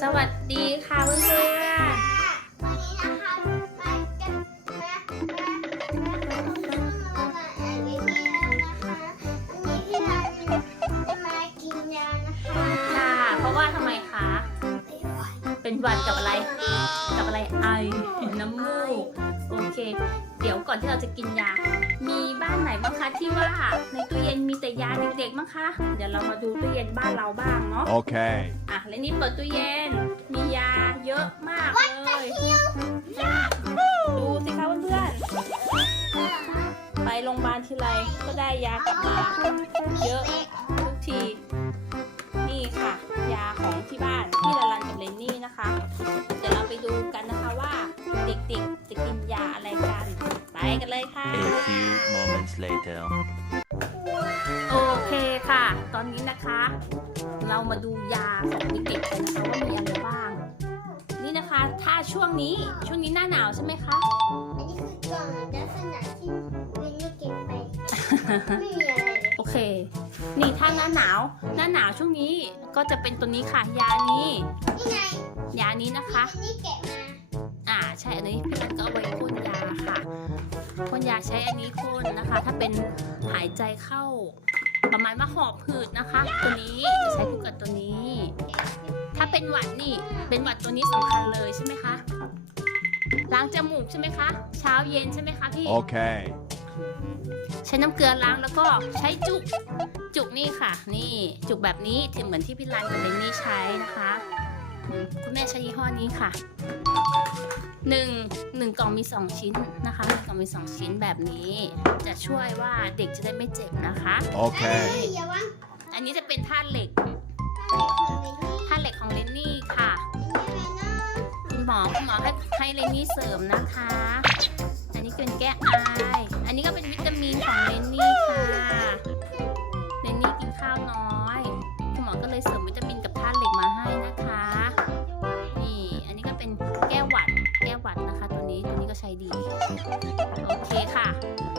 สวัสดีค่ะเพื่อนวันนี้นะคะมาจะมามามามาเอ่อเวทีแล้วนะคะวันนี้พี่เราจะมากินยานะคะๆค่ะ เพราะว่าทำไมคะ เป็นหวัดกับอะไร กับอะไรไอ น้ำมูกโอ เค เดี๋ยวก่อนที่เราจะกินยา มีบ้านไหนบ้างคะที่ว่าในตู้เย็นมีแต่ยาเด็กๆบ้างคะ เดี๋ยวเรามาดูตู้เย็นบ้านเราบ้างเนาะ Okay. อะ และนี่เปิดตู้เย็น มียาเยอะมากเลย ดูสิคะเพื่อนๆ ไปโรงพยาบาลทีไรก็ได้ยากลับมาเยอะทุกที นี่ค่ะ ยาของที่บ้านที่ลาลันกับเลน later. โอเคค่ะ ตอนนี้นะคะ เรามาดูยาของเด็กๆกันนะคะว่ามีอะไรบ้าง นี่นะคะ ถ้าช่วงนี้ ช่วงนี้หน้าหนาวใช่ไหมคะ อันนี้คือกล่องลักษณะที่เวนนี่เก็บไป ไม่มีอะไรเลยโอเค นี่ถ้าหน้าหนาว หน้าหนาวช่วงนี้ก็จะเป็นตัวนี้ค่ะ ยานี้ นี่ไงยานี้นะคะเวนนี่แกะมา อ่า ใช่ อันนี้พี่รันก็เอาไว้พ่นยาค่ะ พ่นยาใช้อันนี้พ่นนะคะ ถ้าเป็นหายใจเข้า ประมาณว่าหอบหืดนะคะ ตัวนี้จะใช้คู่กับตัวนี้ ถ้าเป็นหวัดนี่เป็นหวัดตัวนี้สำคัญเลยใช่ไหมคะล้างจมูกใช่ไหมคะเช้าเย็นใช่ไหมคะพี่ Okay. ใช้น้ำเกลือล้างแล้วก็ใช้จุกจุกนี่ค่ะ นี่จุกแบบนี้ถึงเหมือนที่พี่รันกับเลนนี่ใช้นะคะอืม คุณแม่ใช้ยี่ห้อนี้ค่ะหนึ่งหนึ่งกล่องมีสองชิ้นนะคะหนึ่งกล่องมีสองชิ้นแบบนี้ จะช่วยว่าเด็กจะได้ไม่เจ็บนะคะเฮ้ Okay. ยอย่าวางอันนี้จะเป็นธาตุเหล็กใส่ของเวนนี่ธาตุเหล็กของเลนนี่ค่ะอันนี้อะไรนะคุณหมอคุณหมอให้ให้เลนนี่เสริมนะคะ อันนี้เป็นแก้ไอ อันนี้ก็เป็นวิ ช้ดี โอเคค่ะ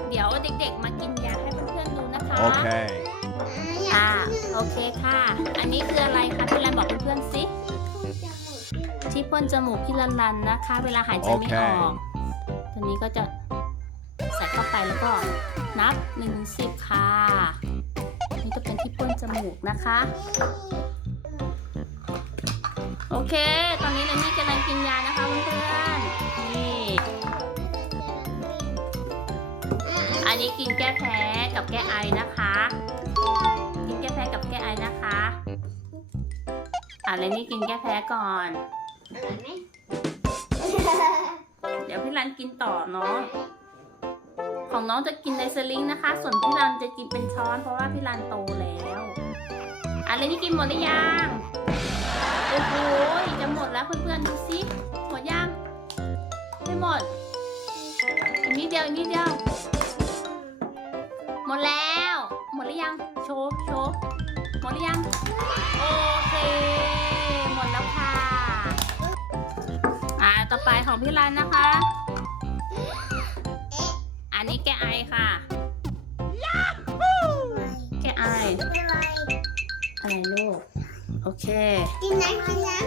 เดี๋ยวเด็กๆ มากินยาให้เพื่อนๆดูนะคะ Okay. อ่าอ่าโอเคค่ะ อันนี้คืออะไรคะพี่รันบอกเพื่อนๆสิ ที่พ่นจมูกพี่ลันลันนะคะ เวลาหายใจไม่ออก ตัวนี้ก็จะใส่เข้าไปแล้วก็นับ1นถึงสิค่ะ นี่ก็เป็นที่พ่นจมูกนะคะ โอเค ตอนนี้เลนนี่กำลังกินยานะคะเพื่อน นนี้กินแก้แพ้กับแก้ไอนะคะ กินแก้แพ้กับแก้ไอนะคะอะเลนนี่กินแก้แพ้ก่อนอร่อยไหมเดี๋ยวพี่รันกินต่อเน้องของน้องจะกินในสลิงนะคะ ส่วนพี่รันจะกินเป็นช้อน เพราะว่าพี่รันโตแล้วอะไรนี่กินหมดหรือยังโอ้โหจะหมดแล้วเพื่อนๆดูสิหมดยังไม่หมดอีกนิดเดียวอีกนิดเดียว โชว์โชว์หมดหรือยัง โอเค หมดแล้วค่ะ อ่า ต่อไปของพี่รันนะคะ อันนี้แก้ไอค่ะ แก้ไอเป็นไรอะไรลูก โอเค กินน้ำกินน้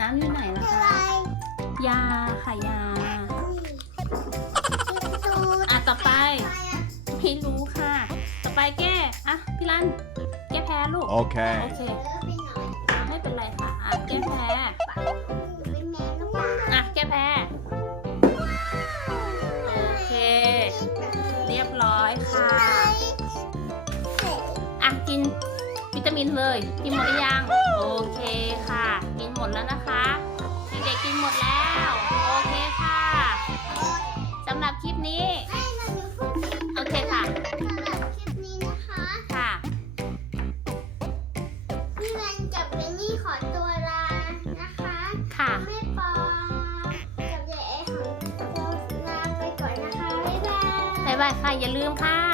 น้ำอยู่ไหนำล่ะเป็นคะไรยาค่ะยาตูดอะ ต่อไปอะไรอะไม่รู้ค่ะ ต่อไปแก้อะ พี่รันแก้แพ้ลูก โอ Okay. เคเออไปหน่อยไม่เป็นไรค่ะอะแก้แพ้เป็นแมวหรือเปล่าอะแก้แพ้โอเค เรียบร้อยค่ะ อะกินวิตามินเลย กินหมดหรือยัง โอเคค่ะ กินหมดแล้วนะคะ เด็กๆกินหมดแล้ว บายค่ะอย่าลืมค่ะ